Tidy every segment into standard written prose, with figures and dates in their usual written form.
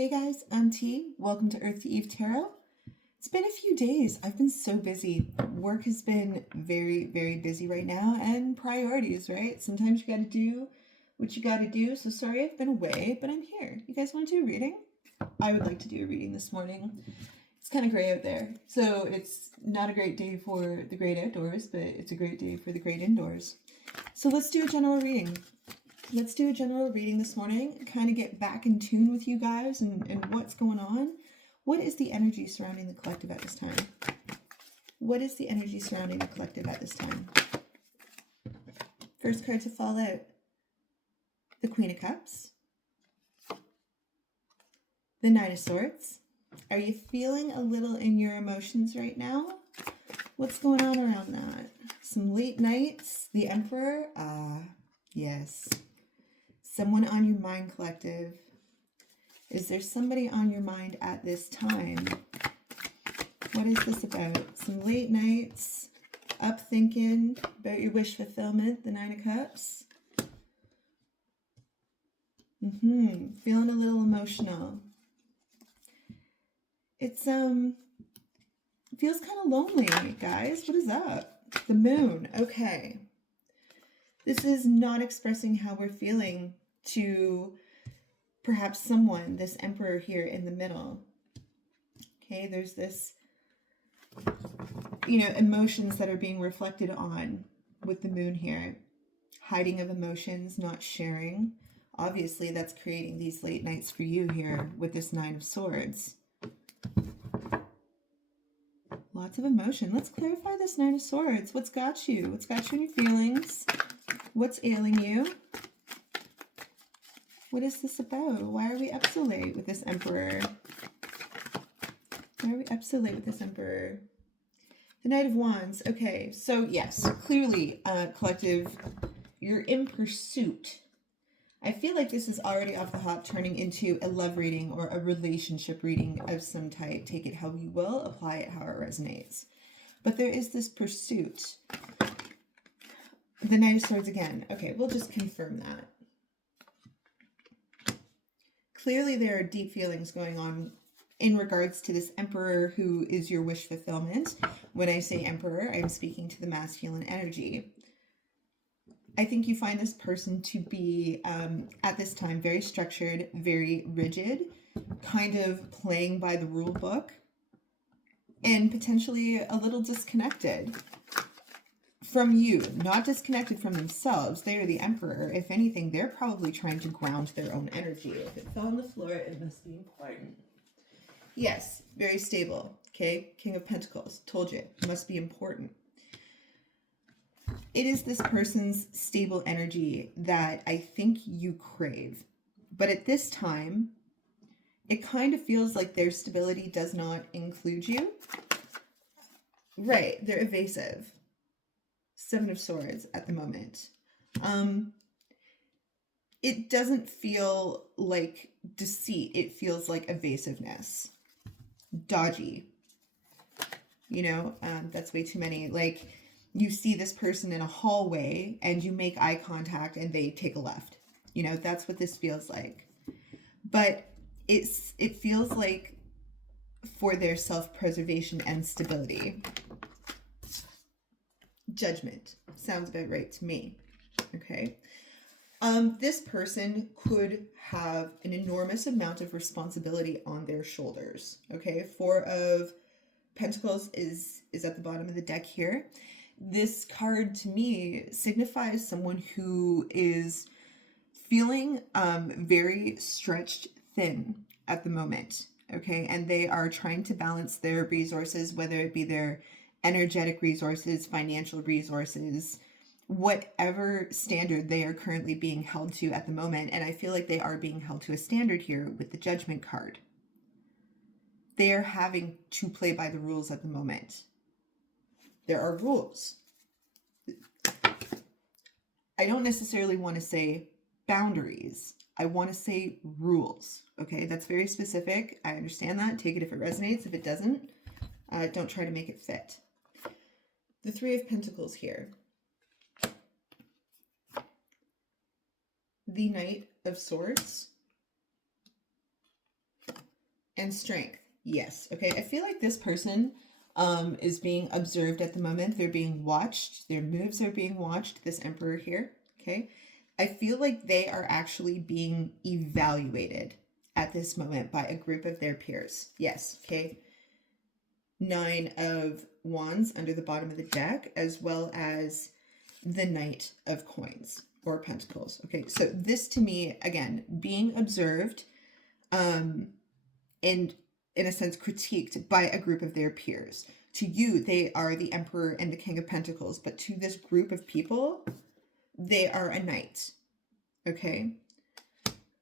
Hey guys, I'm T. Welcome to Earth to Eve Tarot. It's been a few days. I've been so busy. Work has been very, very busy right now, and priorities, right? Sometimes you gotta do what you gotta do. So sorry I've been away, but I'm here. You guys want to do a reading? I would like to do a reading this morning. It's kind of gray out there, so it's not a great day for the great outdoors, but it's a great day for the great indoors. So let's do a general reading. Let's do a general reading this morning, kind of get back in tune with you guys and what's going on. What is the energy surrounding the collective at this time? What is the energy surrounding the collective at this time? First card to fall out, the Queen of Cups, the Nine of Swords. Are you feeling a little in your emotions right now? What's going on around that? Some late nights, the Emperor. Yes. Someone on your mind, collective. Is there somebody on your mind at this time? What is this about? Some late nights, up thinking about your wish fulfillment, the Nine of Cups. Feeling a little emotional. It's it feels kind of lonely, guys. What is up? The Moon. Okay. This is not expressing how we're feeling to perhaps someone, this Emperor here in the middle. Okay, there's this, emotions that are being reflected on with the Moon here. Hiding of emotions, not sharing. Obviously, that's creating these late nights for you here with this Nine of Swords. Lots of emotion. Let's clarify this Nine of Swords. What's got you? What's got you in your feelings? What's ailing you? What is this about? Why are we up so late with this Emperor? Why are we up so late with this Emperor? The Knight of Wands. Okay, so yes, clearly, collective, you're in pursuit. I feel like this is already off the hop turning into a love reading or a relationship reading of some type. Take it how you will, apply it how it resonates. But there is this pursuit. The Knight of Swords again. Okay, we'll just confirm that. Clearly there are deep feelings going on in regards to this Emperor who is your wish fulfillment. When I say Emperor, I'm speaking to the masculine energy. I think you find this person to be, at this time, very structured, very rigid, kind of playing by the rule book, and potentially a little disconnected from you, not disconnected from themselves. They are the Emperor. If anything, they're probably trying to ground their own energy. If it fell on the floor, it must be important. Yes, very stable. Okay, King of Pentacles. Told you, it must be important. It is this person's stable energy that I think you crave. But at this time, it kind of feels like their stability does not include you. Right, they're evasive. Seven of Swords at the moment. It doesn't feel like deceit. It feels like evasiveness. Dodgy. That's way too many. Like, you see this person in a hallway and you make eye contact and they take a left. That's what this feels like. But it feels like for their self-preservation and stability. Judgment. Sounds about right to me. Okay. This person could have an enormous amount of responsibility on their shoulders. Okay. Four of Pentacles is at the bottom of the deck here. This card to me signifies someone who is feeling very stretched thin at the moment. Okay. And they are trying to balance their resources, whether it be their energetic resources, financial resources, whatever standard they are currently being held to at the moment. And I feel like they are being held to a standard here with the Judgment card. They are having to play by the rules at the moment. There are rules. I don't necessarily want to say boundaries. I want to say rules. Okay, that's very specific. I understand that. Take it if it resonates. If it doesn't, don't try to make it fit. The Three of Pentacles here. The Knight of Swords. And strength. Yes. Okay. I feel like this person is being observed at the moment. They're being watched. Their moves are being watched. This emperor here. Okay. I feel like they are actually being evaluated at this moment by a group of their peers. Yes. Okay. 9 of Wands under the bottom of the deck, as well as the Knight of Coins or Pentacles. Okay. So this to me, again, being observed, and in a sense critiqued by a group of their peers. To you, they are the Emperor and the King of Pentacles, but to this group of people, they are a knight. Okay?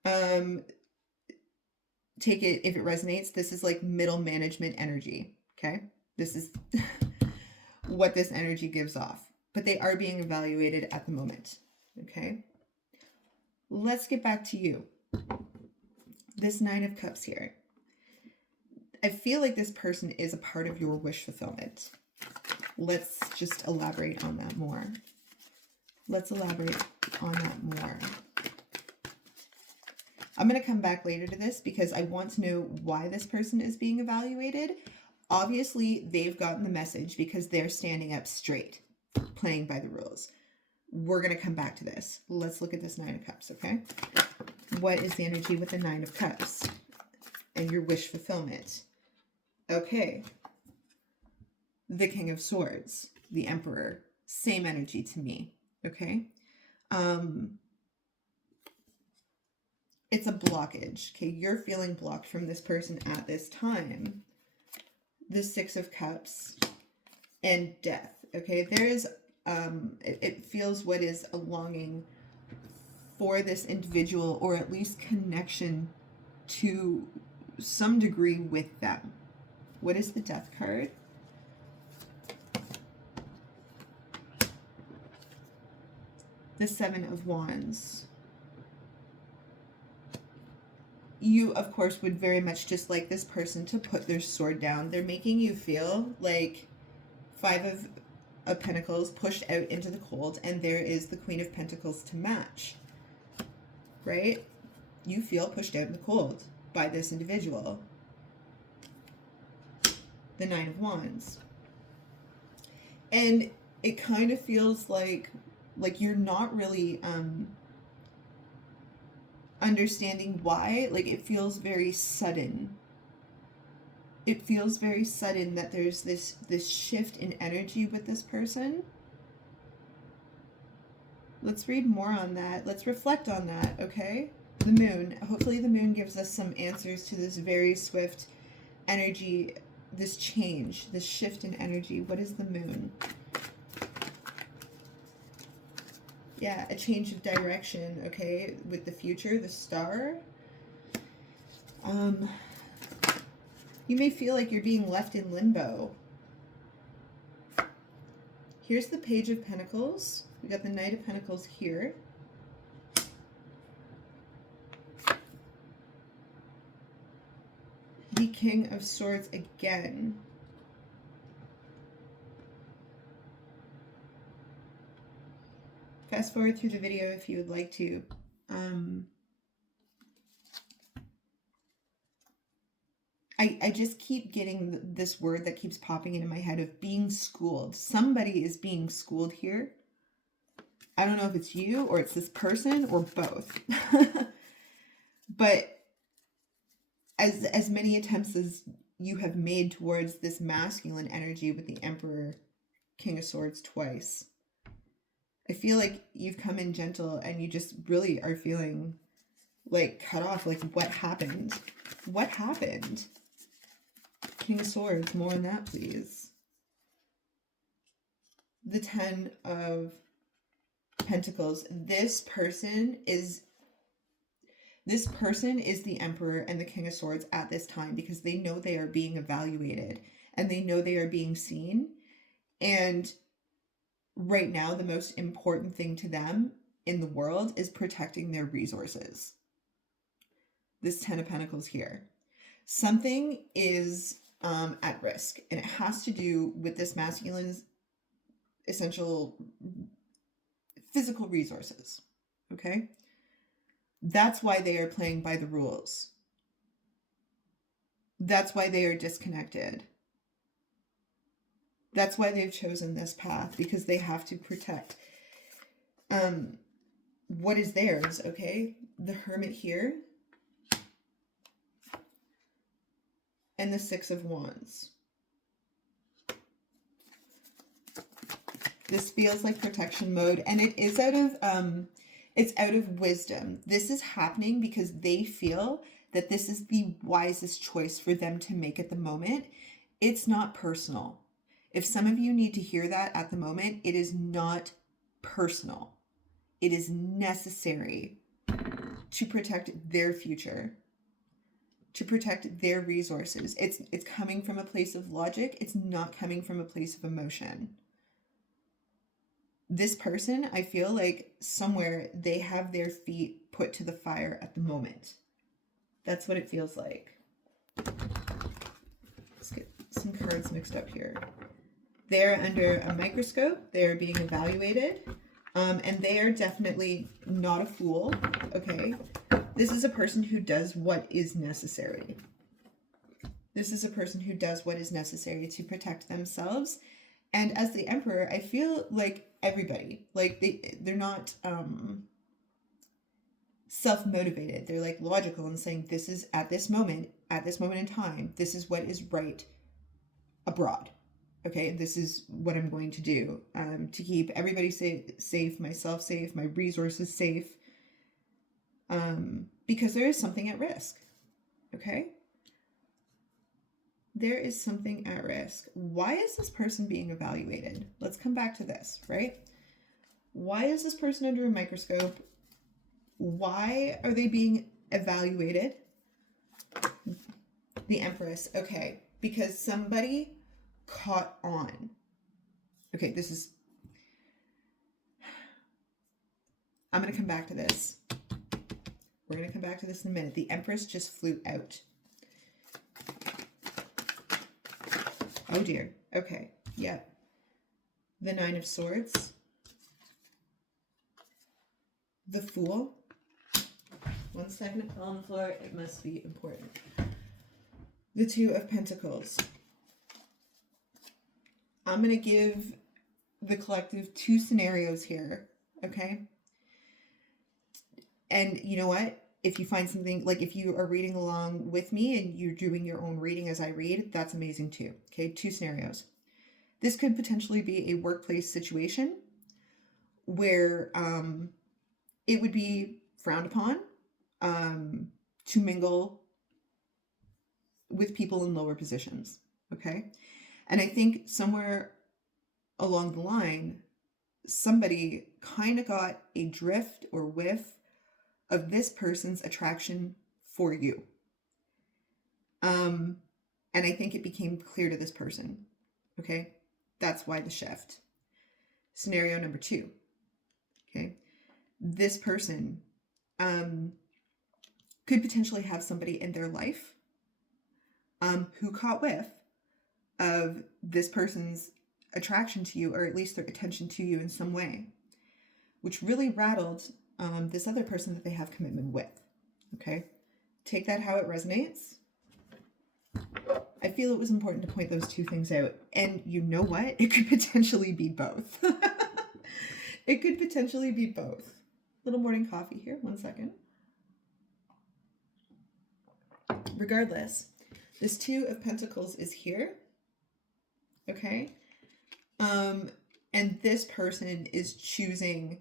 Take it if it resonates. This is like middle management energy. Okay? This is what this energy gives off. But they are being evaluated at the moment. Okay? Let's get back to you. This Nine of Cups here. I feel like this person is a part of your wish fulfillment. Let's just elaborate on that more. Let's elaborate on that more. I'm going to come back later to this because I want to know why this person is being evaluated. Obviously, they've gotten the message because they're standing up straight, playing by the rules. We're going to come back to this. Let's look at this Nine of Cups, okay? What is the energy with the Nine of Cups and your wish fulfillment? Okay. The King of Swords, the Emperor, same energy to me, okay? It's a blockage, okay? You're feeling blocked from this person at this time. The Six of Cups and Death, okay? There is, it feels what is a longing for this individual, or at least connection to some degree with them. What is the Death card? The Seven of Wands. You, of course, would very much just like this person to put their sword down. They're making you feel like Five of Pentacles pushed out into the cold, and there is the Queen of Pentacles to match, right? You feel pushed out in the cold by this individual. The Nine of Wands. And it kind of feels like you're not really understanding why. Like, it feels very sudden. It feels very sudden that there's this shift in energy with this person. Let's read more on that. Let's reflect on that, okay? The Moon. Hopefully the Moon gives us some answers to this very swift energy, this change, this shift in energy. What is the Moon? Yeah, a change of direction, okay? With the future, the Star. You may feel like you're being left in limbo. Here's the Page of Pentacles. We got the Knight of Pentacles here. The King of Swords again. Fast forward through the video if you would like to. I just keep getting this word that keeps popping into my head of being schooled. Somebody is being schooled here. I don't know if it's you or it's this person or both. But as many attempts as you have made towards this masculine energy with the Emperor, King of Swords twice, I feel like you've come in gentle and you just really are feeling like cut off. Like, what happened? What happened? King of Swords, more on that, please. The Ten of Pentacles. This person is the Emperor and the King of Swords at this time because they know they are being evaluated and they know they are being seen. And right now, the most important thing to them in the world is protecting their resources. This Ten of Pentacles here. Something is at risk, and it has to do with this masculine's essential physical resources, okay? That's why they are playing by the rules. That's why they are disconnected. That's why they've chosen this path, because they have to protect what is theirs, okay? The Hermit here and the Six of Wands. This feels like protection mode, and it is it's out of wisdom. This is happening because they feel that this is the wisest choice for them to make at the moment. It's not personal. If some of you need to hear that at the moment, it is not personal. It is necessary to protect their future, to protect their resources. It's coming from a place of logic. It's not coming from a place of emotion. This person, I feel like somewhere they have their feet put to the fire at the moment. That's what it feels like. Let's get some cards mixed up here. They're under a microscope. They're being evaluated. And they are definitely not a fool, okay? This is a person who does what is necessary. This is a person who does what is necessary to protect themselves. And as the Emperor, I feel like everybody, like they're not self-motivated. They're like logical and saying, this is at this moment in time, this is what is right abroad. Okay, this is what I'm going to do to keep everybody safe, myself safe, my resources safe, because there is something at risk. Okay, there is something at risk. Why is this person being evaluated? Let's come back to this, right? Why is this person under a microscope? Why are they being evaluated? The Empress. Okay, because somebody caught on. Okay, this is... I'm going to come back to this. We're going to come back to this in a minute. The Empress just flew out. Oh dear. Okay, yep. The Nine of Swords. The Fool. 1 second, it fell on the floor. It must be important. The Two of Pentacles. I'm going to give the collective 2 scenarios here, okay? And you know what? If you find something, like if you are reading along with me and you're doing your own reading as I read, that's amazing too, okay? 2 scenarios. This could potentially be a workplace situation where it would be frowned upon to mingle with people in lower positions, okay? And I think somewhere along the line, somebody kind of got a drift or whiff of this person's attraction for you. And I think it became clear to this person, okay? That's why the shift. Scenario number 2, okay? This person could potentially have somebody in their life who caught whiff of this person's attraction to you, or at least their attention to you in some way, which really rattled this other person that they have commitment with, okay? Take that how it resonates. I feel it was important to point those 2 things out. And you know what? It could potentially be both. It could potentially be both. Little morning coffee here. 1 second. Regardless, this 2 of Pentacles is here. Okay? And this person is choosing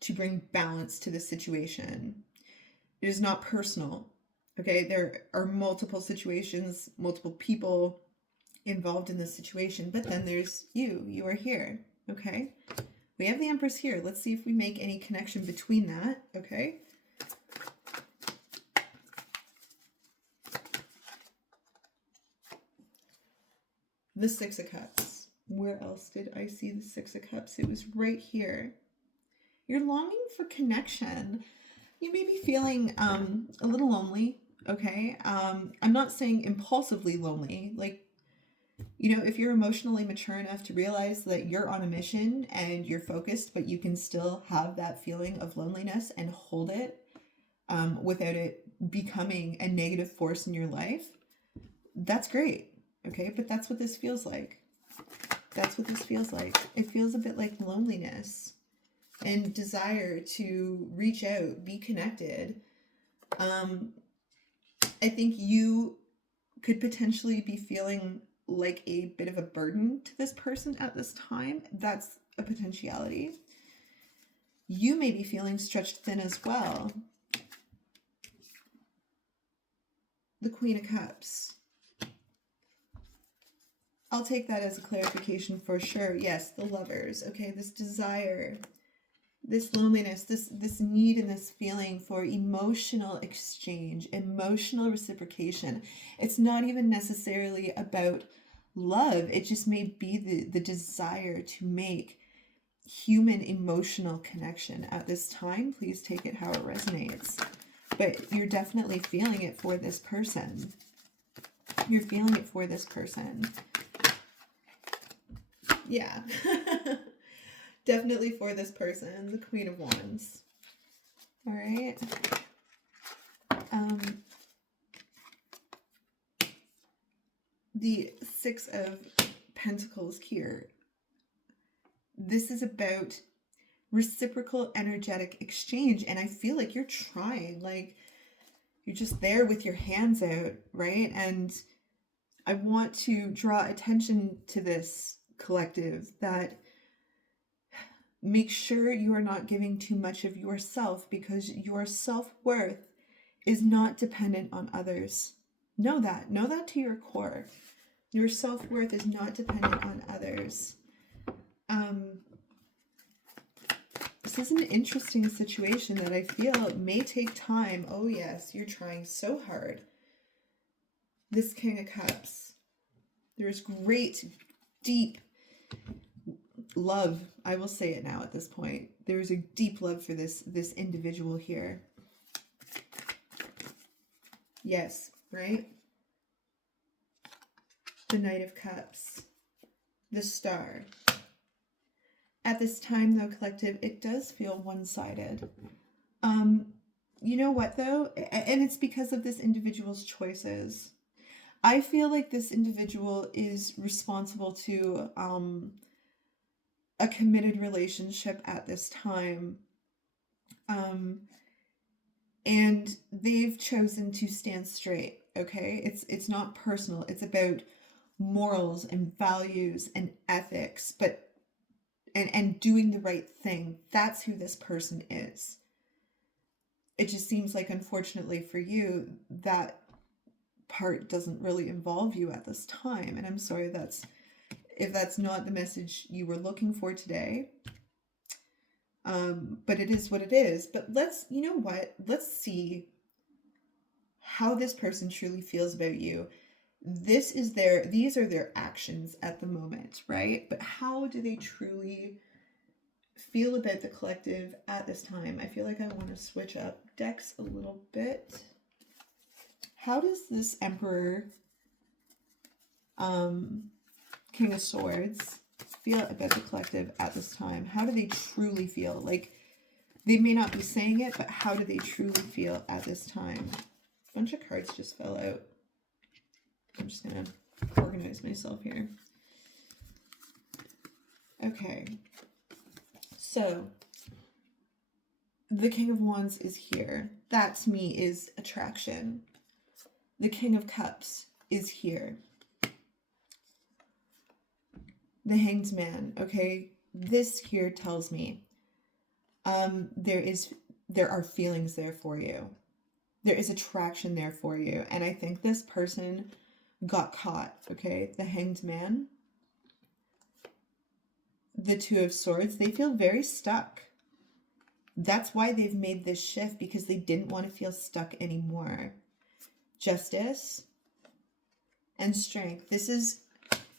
to bring balance to the situation. It is not personal. Okay? There are multiple situations, multiple people involved in this situation, but then there's you. You are here. Okay? We have the Empress here. Let's see if we make any connection between that. Okay? The Six of Cups. Where else did I see the Six of Cups? It was right here. You're longing for connection. You may be feeling a little lonely, okay? I'm not saying impulsively lonely. Like, you know, if you're emotionally mature enough to realize that you're on a mission and you're focused, but you can still have that feeling of loneliness and hold it without it becoming a negative force in your life, that's great. Okay, but that's what this feels like. That's what this feels like. It feels a bit like loneliness and desire to reach out, be connected. I think you could potentially be feeling like a bit of a burden to this person at this time. That's a potentiality. You may be feeling stretched thin as well. The Queen of Cups. I'll take that as a clarification for sure. Yes, the Lovers. Okay, this desire, this loneliness, this need and this feeling for emotional exchange, emotional reciprocation. It's not even necessarily about love. It just may be the desire to make human emotional connection at this time. Please take it how it resonates. But you're definitely feeling it for this person. You're feeling it for this person. Yeah. Definitely for this person. The Queen of Wands. All right. The Six of Pentacles here. This is about reciprocal energetic exchange, and I feel like you're trying, like you're just there with your hands out, right? And I want to draw attention to this, collective, that make sure you are not giving too much of yourself, because your self-worth is not dependent on others. Know that to your core. Your self-worth is not dependent on others. This is an interesting situation that I feel may take time. Oh yes, you're trying so hard. This King of Cups. There's great, deep love. I will say it now at this point. There's a deep love for this individual here. Yes, right? The Knight of Cups. The Star. At this time, though, collective, it does feel one-sided. You know what, though? And it's because of this individual's choices. I feel like this individual is responsible to a committed relationship at this time. And they've chosen to stand straight, okay? It's not personal. It's about morals and values and ethics, but and doing the right thing. That's who this person is. It just seems like, unfortunately for you, that part doesn't really involve you at this time. And I'm sorry if that's not the message you were looking for today. But it is what it is. But you know what? Let's see how this person truly feels about you. These are their actions at the moment, right? But how do they truly feel about the collective at this time? I feel like I want to switch up decks a little bit. How does this Emperor, King of Swords, feel about the collective at this time? How do they truly feel? Like, they may not be saying it, but how do they truly feel at this time? A bunch of cards just fell out. I'm just going to organize myself here. Okay. So, the King of Wands is here. That, to me, is attraction. The King of Cups is here. The Hanged Man, okay? This here tells me there are feelings there for you. There is attraction there for you. And I think this person got caught, okay? The Hanged Man, the Two of Swords, they feel very stuck. That's why they've made this shift, because they didn't want to feel stuck anymore. Justice and Strength. This is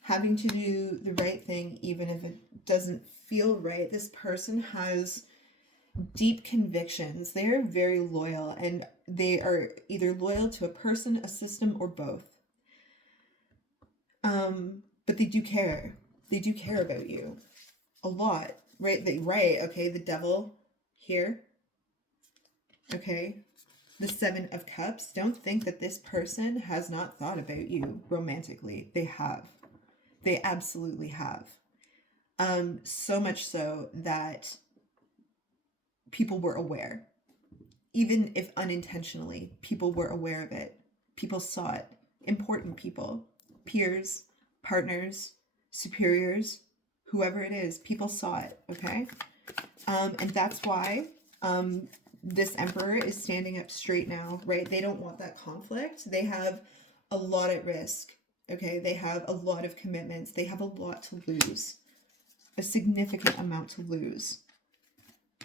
having to do the right thing even if it doesn't feel right. This person has deep convictions. They are very loyal, and they are either loyal to a person, a system, or both. But they do care. They do care about you a lot, right? Okay, the Devil here. Okay. the Seven of Cups, don't think that this person has not thought about you romantically. They have. They absolutely have. So much so that people were aware. Even if unintentionally, people were aware of it. People saw it. Important people, peers, partners, superiors, whoever it is, people saw it, okay? And that's why this Emperor is standing up straight now, right? They don't want that conflict. They have a lot at risk, okay? They have a lot of commitments. They have a lot to lose, a significant amount to lose,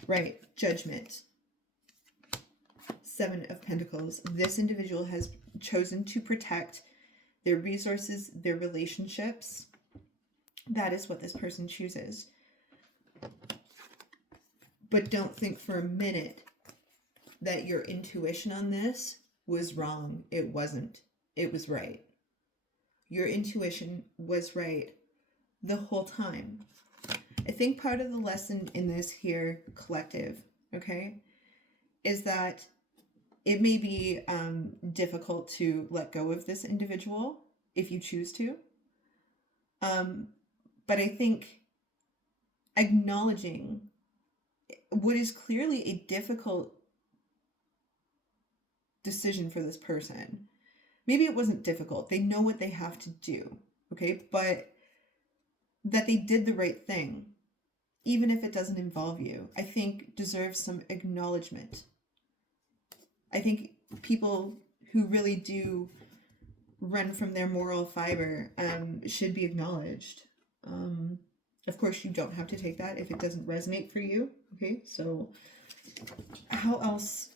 right? Judgment. Seven of Pentacles. This individual has chosen to protect their resources, their relationships. That is what this person chooses. But don't think for a minute that your intuition on this was wrong. It wasn't. It was right. Your intuition was right the whole time. I think part of the lesson in this here, collective, okay, is that it may be difficult to let go of this individual if you choose to. But I think acknowledging what is clearly a difficult decision for this person. Maybe it wasn't difficult. They know what they have to do, okay? But that they did the right thing, even if it doesn't involve you, I think deserves some acknowledgement. I think people who really do run from their moral fiber should be acknowledged. Of course, you don't have to take that if it doesn't resonate for you. Okay, so how else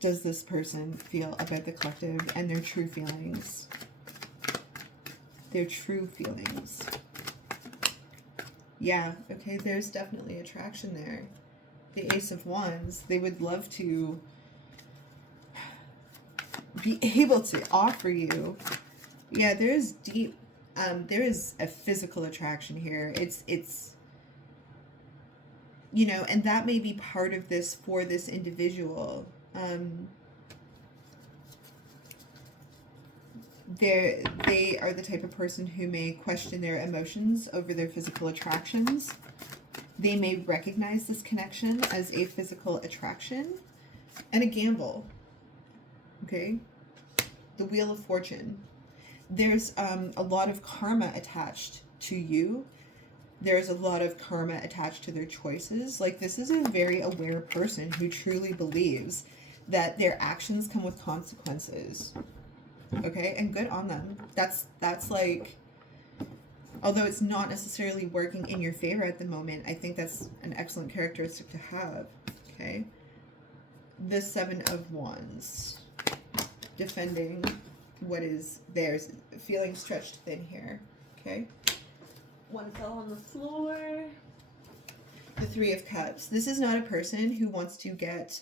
does this person feel about the collective and their true feelings? Their true feelings. Yeah, okay, there's definitely attraction there. The Ace of Wands, they would love to be able to offer you. Yeah, there is deep, there is a physical attraction here. It's, you know, and that may be part of this for this individual. They are the type of person who may question their emotions over their physical attractions. They may recognize this connection as a physical attraction and a gamble. Okay, the Wheel of Fortune. There's a lot of karma attached to you. There's a lot of karma attached to their choices. Like, this is a very aware person who truly believes that their actions come with consequences. Okay, and good on them. That's like, although it's not necessarily working in your favor at the moment, I think that's an excellent characteristic to have. Okay, the Seven of Wands. Defending what is theirs, feeling stretched thin here. Okay, one fell on the floor. The Three of Cups. This is not a person who wants to get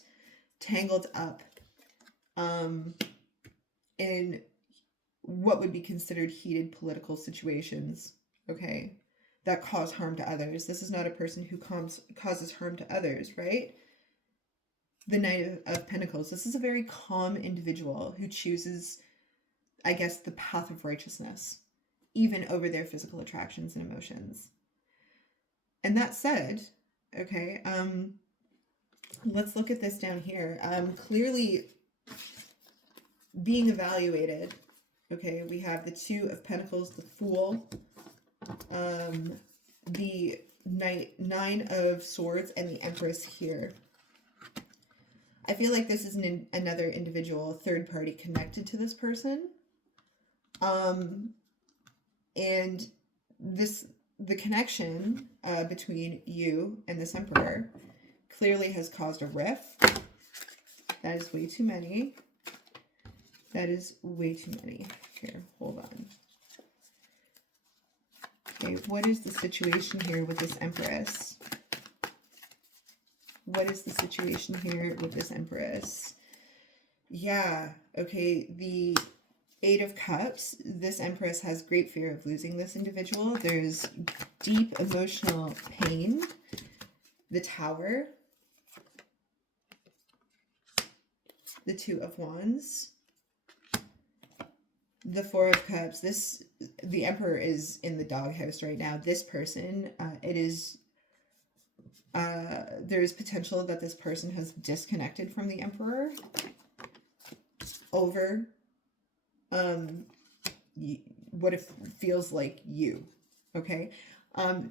tangled up in what would be considered heated political situations, okay, that cause harm to others. This is not a person who causes harm to others, right? The Knight of Pentacles. This is a very calm individual who chooses, I guess, the path of righteousness, even over their physical attractions and emotions. And that said, okay, let's look at this down here. Clearly being evaluated. Okay, we have the Two of Pentacles, the Fool, the Nine of Swords, and the Empress here. I feel like this is another individual, third party connected to this person. And the connection between you and this Emperor clearly has caused a rift. That is way too many. That is way too many. Here, hold on. Okay, what is the situation here with this Empress? What is the situation here with this Empress? Yeah, okay, the Eight of Cups. This Empress has great fear of losing this individual. There's deep emotional pain. The Tower. the Two of Wands, the Four of Cups. The Emperor is in the doghouse right now. This person, there's potential that this person has disconnected from the Emperor over what it feels like you, okay?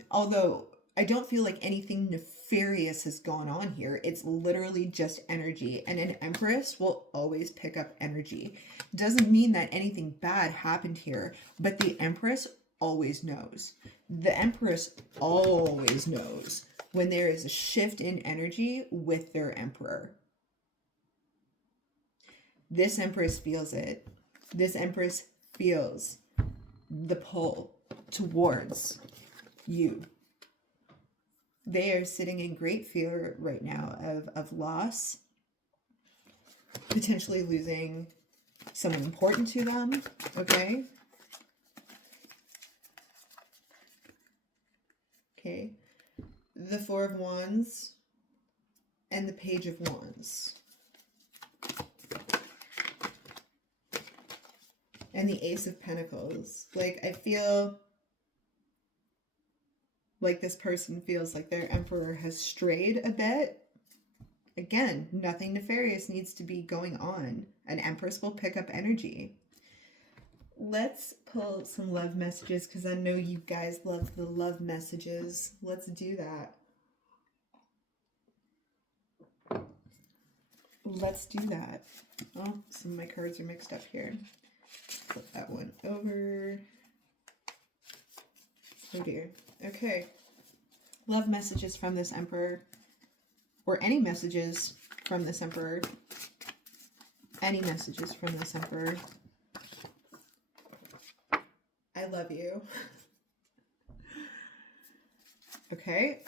Although I don't feel like anything nefarious has gone on here. It's literally just energy. And an Empress will always pick up energy. Doesn't mean that anything bad happened here, but the Empress always knows. The Empress always knows when there is a shift in energy with their Emperor. This Empress feels it. This Empress feels the pull towards you. They are sitting in great fear right now of loss, potentially losing someone important to them, okay? Okay. The Four of Wands and the Page of Wands. And the Ace of Pentacles. Like, I feel like this person feels like their Emperor has strayed a bit. Again, nothing nefarious needs to be going on. An Empress will pick up energy. Let's pull some love messages because I know you guys love the love messages. Let's do that. Let's do that. Oh, some of my cards are mixed up here. Flip that one over. Oh dear. Okay. Love messages from this Emperor. Or any messages from this Emperor. Any messages from this Emperor. I love you. Okay.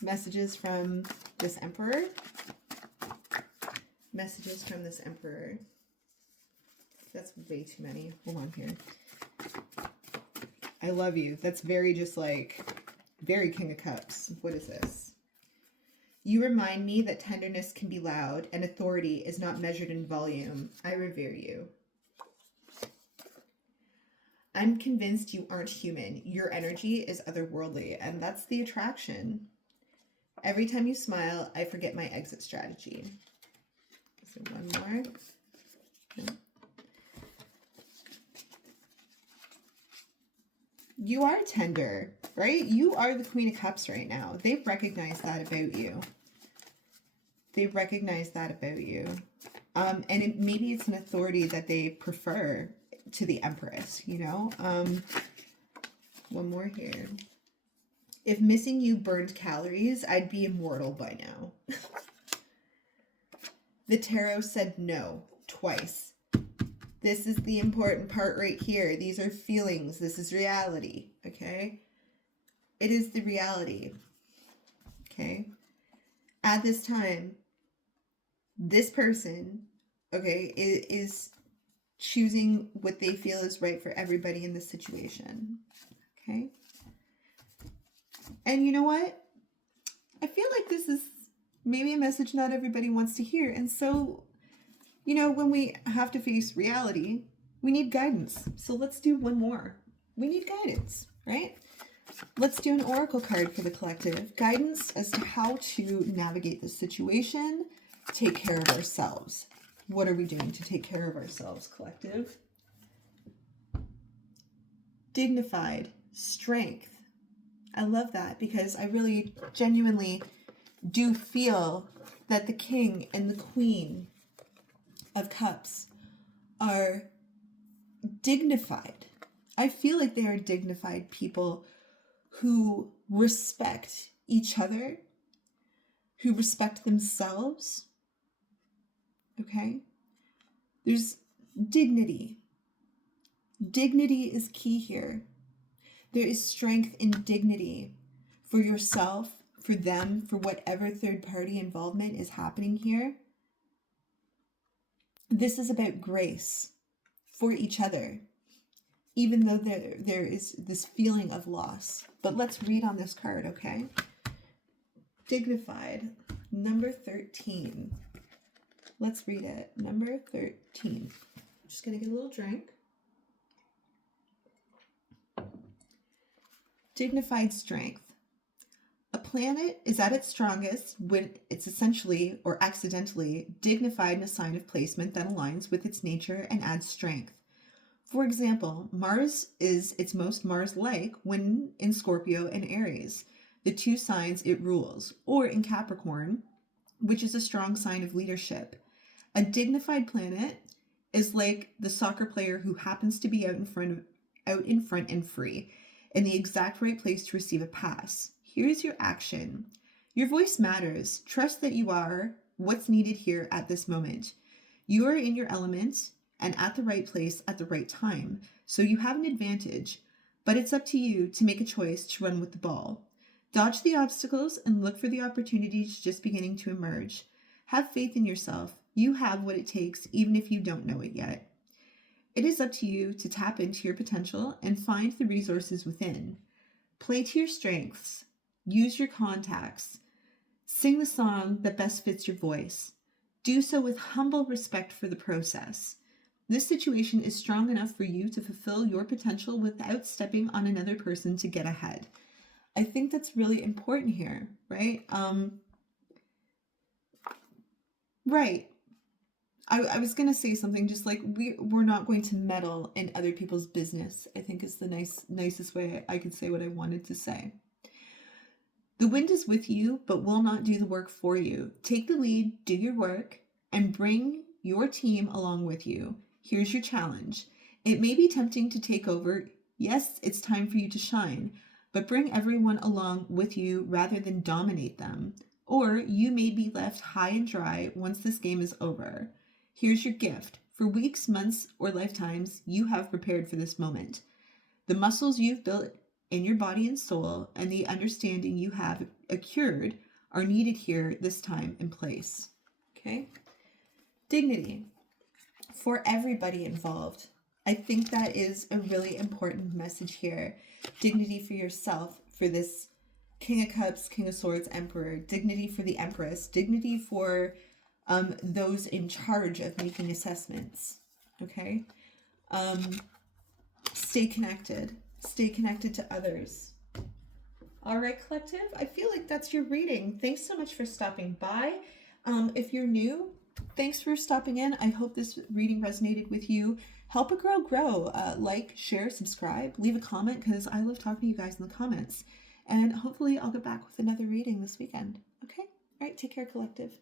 Messages from this Emperor. Messages from this Emperor. That's way too many. Hold on here. I love you. That's very just like, very King of Cups. What is this? You remind me that tenderness can be loud and authority is not measured in volume. I revere you. I'm convinced you aren't human. Your energy is otherworldly, and that's the attraction. Every time you smile, I forget my exit strategy. So one more. Okay. You are tender, right? You are the Queen of Cups right now. They recognize that about you. They recognize that about you. And maybe it's an authority that they prefer to the Empress, you know? One more here. If missing you burned calories, I'd be immortal by now. The tarot said no, twice. This is the important part right here. These are feelings. This is reality, okay? It is the reality, okay? At this time, this person, okay, is choosing what they feel is right for everybody in this situation, okay? And you know what? I feel like this is maybe a message not everybody wants to hear. And so, you know, when we have to face reality, we need guidance. So let's do one more. We need guidance, right? Let's do an oracle card for the collective. Guidance as to how to navigate this situation, take care of ourselves. What are we doing to take care of ourselves, collective? Dignified, strength. I love that because I really genuinely do feel that the King and the Queen of Cups are dignified. I feel like they are dignified people who respect each other, who respect themselves. Okay? There's dignity. Dignity is key here. There is strength in dignity for yourself, for them, for whatever third party involvement is happening here. This is about grace for each other, even though there is this feeling of loss. But let's read on this card, okay? Dignified, number 13. Let's read it. Number 13. Just going to get a little drink. Dignified strength. A planet is at its strongest when it's essentially or accidentally dignified in a sign of placement that aligns with its nature and adds strength. For example, Mars is its most Mars-like when in Scorpio and Aries, the two signs it rules, or in Capricorn, which is a strong sign of leadership. A dignified planet is like the soccer player who happens to be out in front and free, in the exact right place to receive a pass. Here's your action. Your voice matters. Trust that you are what's needed here at this moment. You are in your element and at the right place at the right time, so you have an advantage, but it's up to you to make a choice to run with the ball. Dodge the obstacles and look for the opportunities just beginning to emerge. Have faith in yourself. You have what it takes, even if you don't know it yet. It is up to you to tap into your potential and find the resources within. Play to your strengths. Use your contacts. Sing the song that best fits your voice. Do so with humble respect for the process. This situation is strong enough for you to fulfill your potential without stepping on another person to get ahead. I think that's really important here, right? Right. I was going to say something just like we're not going to meddle in other people's business, I think is the nicest way I could say what I wanted to say. The wind is with you, but will not do the work for you. Take the lead, do your work, and bring your team along with you. Here's your challenge. It may be tempting to take over. Yes, it's time for you to shine, but bring everyone along with you rather than dominate them. Or you may be left high and dry once this game is over. Here's your gift. For weeks, months, or lifetimes, you have prepared for this moment. The muscles you've built in your body and soul and the understanding you have acquired are needed here, this time and place. Okay? Dignity for everybody involved. I think that is a really important message here. Dignity for yourself, for this King of Cups, King of Swords, Emperor. Dignity for the Empress. Dignity for those in charge of making assessments. Okay? Stay connected. Stay connected to others. All right, collective, I feel like that's your reading. Thanks so much for stopping by. If you're new, thanks for stopping in. I hope this reading resonated with you. Help a girl grow. Like, share, subscribe, leave a comment because I love talking to you guys in the comments. And hopefully I'll get back with another reading this weekend. Okay? All right, take care, collective.